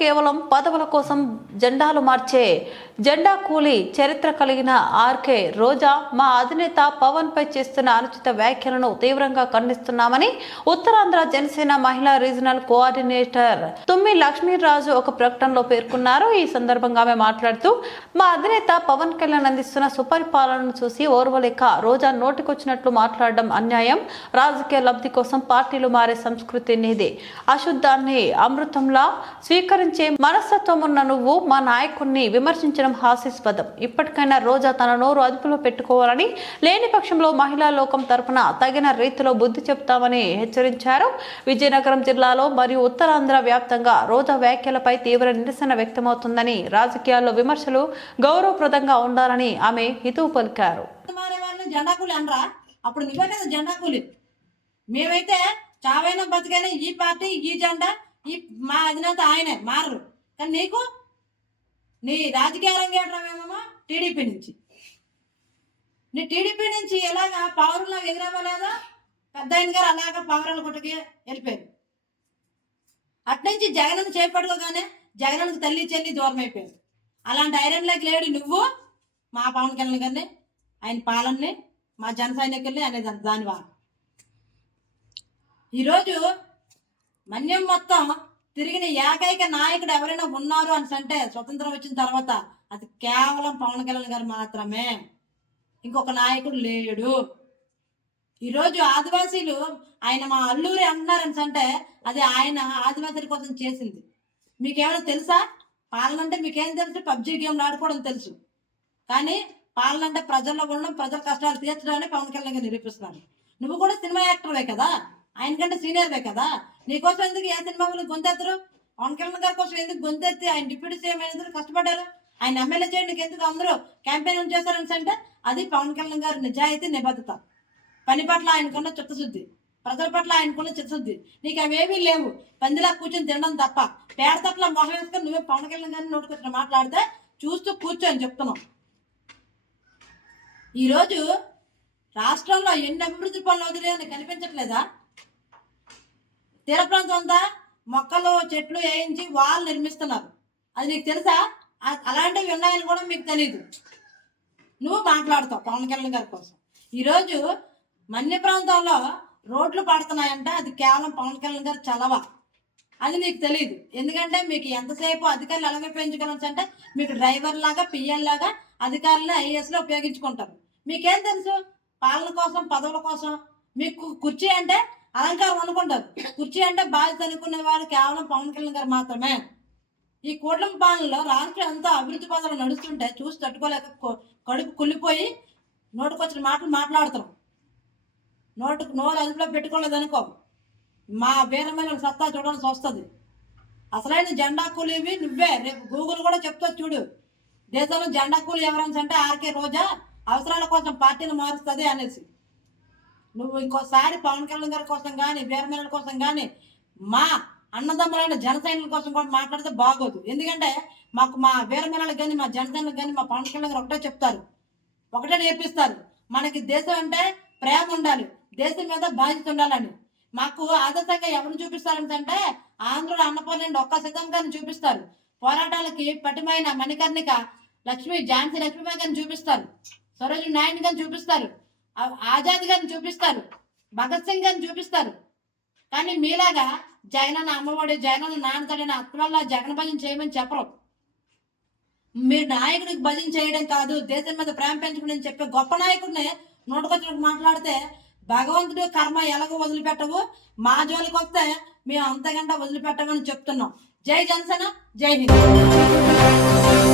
కేవలం పదవుల కోసం జెండాలు మార్చే జెండా కూలీ చరిత్ర కలిగిన ఆర్కే రోజా మా అధినేత పవన్ పై చేస్తున్న అనుచిత వ్యాఖ్యలను తీవ్రంగా ఖండిస్తున్నామని ఉత్తరాంధ్ర జనసేన మహిళా రీజనల్ కోఆర్డినేటర్ తుమ్మి లక్ష్మీరాజు ఒక ప్రకటనలో పేర్కొన్నారు. ఈ సందర్భంగా ఆమె మాట్లాడుతూ మా అధినేత పవన్ కళ్యాణ్ అందిస్తున్న సుపరిపాలనను చూసి ఓర్వలేక రోజా నోటికొచ్చినట్లు మాట్లాడడం అన్యాయం. రాజకీయ లబ్ధి కోసం పార్టీలు మారే సంస్కృతి నీది. అశుద్ధాన్ని అమృతంలా స్వీకరించే మనస్తత్వం ఉన్న నువ్వు మా నాయకుడిని విమర్శించడం హాస్యాస్పదం. ఇప్పటికైనా రోజా తన నోరు అదుపులో పెట్టుకోవాలని, లేని పక్షంలో మహిళా లోకం తరపున తగిన రీతిలో బుద్ధి చెప్తామని హెచ్చరించారు. విజయనగరం జిల్లాలో మరియు ఉత్తరాంధ్ర వ్యాప్తంగా రోజా వ్యాఖ్యలపై తీవ్ర నిరసన వ్యక్తమవుతుందని, రాజకీయాల్లో విమర్శలు గౌరవప్రదంగా ఉండాలని ఆమె హితవు పలికారు. అప్పుడు నువ్వే కదా జెండా కూలి. మేమైతే చావైనా బతికైనా ఈ పార్టీ ఈ జెండా ఈ మా అధినేత ఆయనే మారరు. కానీ నీకు నీ రాజకీయ రంగేట్రం ఏమో టీడీపీ నుంచి, నీ టీడీపీ నుంచి ఎలాగా పౌరుల్లో ఎగిరవ్వలేదా? పెద్ద ఆయన గారు అలాగా పౌరుల గుట్టకి వెళ్ళిపోయారు. అట్నుంచి జగన్ చేపట్టుకోగానే జగన్కి తల్లి చెల్లి దూరం అయిపోయారు. అలాంటి ఐరన్ లెగ్ లేడు నువ్వు మా పవన్ కళ్యాణ్ గారిని, ఆయన పాలనని, మా జన సైనికుల్ని అనేది దానివా. ఈరోజు మన్యం మొత్తం తిరిగిన ఏకైక నాయకుడు ఎవరైనా ఉన్నారు అని అంటే స్వతంత్రం వచ్చిన తర్వాత అది కేవలం పవన్ కళ్యాణ్ గారు మాత్రమే, ఇంకొక నాయకుడు లేడు. ఈరోజు ఆదివాసీలు ఆయన మా అల్లూరి అంటున్నారని అంటే అది ఆయన ఆదివాసీల కోసం చేసింది. మీకేమైనా తెలుసా? పాలన అంటే మీకేం తెలుసు? పబ్జీ గేమ్లు ఆడుకోవడం తెలుసు. కానీ పాలన అంటే ప్రజల్లో ఉండడం, ప్రజల కష్టాలు తీర్చడాన్ని పవన్ కళ్యాణ్ గారు నిరూపిస్తున్నారు. నువ్వు కూడా సినిమా యాక్టర్వే కదా, ఆయన కంటే సీనియర్వే కదా. నీకోసం ఎందుకు ఏ సినిమా గొంతెత్తరు? పవన్ కళ్యాణ్ గారి కోసం ఎందుకు గొంతెత్తి ఆయన డిప్యూటీ సీఎం ఎందుకు కష్టపడ్డారు? ఆయన ఎమ్మెల్యే చేయడానికి ఎందుకు అందరూ క్యాంపెయిన్ చేస్తారని అంటే అది పవన్ కళ్యాణ్ గారి నిజాయితీ, నిబద్ధత. పని పట్ల ఆయనకున్న చిత్తశుద్ధి, ప్రజల పట్ల ఆయనకున్న చిత్తశుద్ధి. నీకు అవేమీ లేవు. పందిలా కూర్చొని తినడం తప్ప పేడతట్ల మొహం వేసుకొని నువ్వే పవన్ కళ్యాణ్ గారిని నోటుకొచ్చిన మాట్లాడితే చూస్తూ కూర్చొని చెప్తున్నావు. ఈరోజు రాష్ట్రంలో ఎన్ని అభివృద్ధి పనులు వదిలేని కనిపించట్లేదా? తీర ప్రాంతం అంతా మొక్కలు చెట్లు వేయించి వాళ్ళు నిర్మిస్తున్నారు. అది నీకు తెలుసా? అలాంటివి ఉన్నాయని కూడా మీకు తెలియదు. నువ్వు మాట్లాడతావు పవన్ కళ్యాణ్ గారి కోసం. ఈరోజు మన్య ప్రాంతంలో రోడ్లు పడుతున్నాయంటే అది కేవలం పవన్ కళ్యాణ్ గారు చలవ. అది నీకు తెలియదు. ఎందుకంటే మీకు ఎంతసేపు అధికారులు ఎలాగ పెంచుకోవాలని అంటే మీకు డ్రైవర్ లాగా, పిఎల్ లాగా అధికారులు ఐఏఎస్లో ఉపయోగించుకుంటారు. మీకేం తెలుసు? పాలన కోసం, పదవుల కోసం. మీకు కుర్చీ అంటే అలంకారం అనుకుంటారు. కుర్చీ అంటే బాధ్యత అనుకునే వారు కేవలం పవన్ కళ్యాణ్ గారు మాత్రమే. ఈ కూటమి పాలనలో రాష్ట్రం ఎంతో అభివృద్ధి పదాలు నడుస్తుంటే చూసి తట్టుకోలేక కడుపు కుళ్ళిపోయి నోటుకొచ్చిన మాటలు మాట్లాడతాం. నోరు అదుపులో పెట్టుకోలేదు అనుకో, మా వీరమైన సత్తా చూడాల్సి వస్తుంది. అసలైన జెండా కూలీవి నువ్వే. రేపు గూగుల్ కూడా చెప్తా చూడు, దేశంలో జెండా కూలీ ఎవరని అంటే ఆర్కే రోజా అవసరాల కోసం పార్టీని మారుస్తుంది అనేసి. నువ్వు ఇంకోసారి పవన్ కళ్యాణ్ గారి కోసం కానీ, వీరమేళల కోసం కానీ, మా అన్నదమ్ములైన జనసైనికుల కోసం కూడా మాట్లాడితే బాగోదు. ఎందుకంటే మాకు మా వీరమేళలకు కానీ, మా జనసైనికులకు కానీ మా పవన్ కళ్యాణ్ గారు ఒకటే చెప్తారు, ఒకటే నేర్పిస్తారు. మనకి దేశం అంటే ప్రేమ ఉండాలి, దేశం మీద బాధ్యత ఉండాలని. మాకు ఆదర్శంగా ఎవరు చూపిస్తారంటే ఆంధ్రుడు అన్నపూర్ణి ఒక్క సిద్ధం గారిని చూపిస్తారు. పోరాటాలకి పటిమైన మణికర్ణిక ఝాన్సీ లక్ష్మీబాయి గారిని చూపిస్తారు. సరోజిని నాయుడు గారిని చూపిస్తారు. ఆజాద్ గారిని చూపిస్తారు. భగత్ సింగ్ గారిని చూపిస్తారు. కానీ మీలాగా జగనన్న అమ్మఒడి, జగనన్న నాన్నతడిన అత్వల్ల జగన్ భజన చేయమని చెప్పరు. మీరు నాయకుడికి భజన చేయడం కాదు, దేశం మీద ప్రేమ పెంచుకుని చెప్పే గొప్ప నాయకుడిని నోటుకొచ్చినట్టు మాట్లాడితే భగవంతుడు కర్మ ఎలాగో వదిలిపెట్టవు. మా జోలికి వస్తే మేము అంతకంటే వదిలిపెట్టమని చెప్తున్నాం. జై జనసేన, జై హింద్.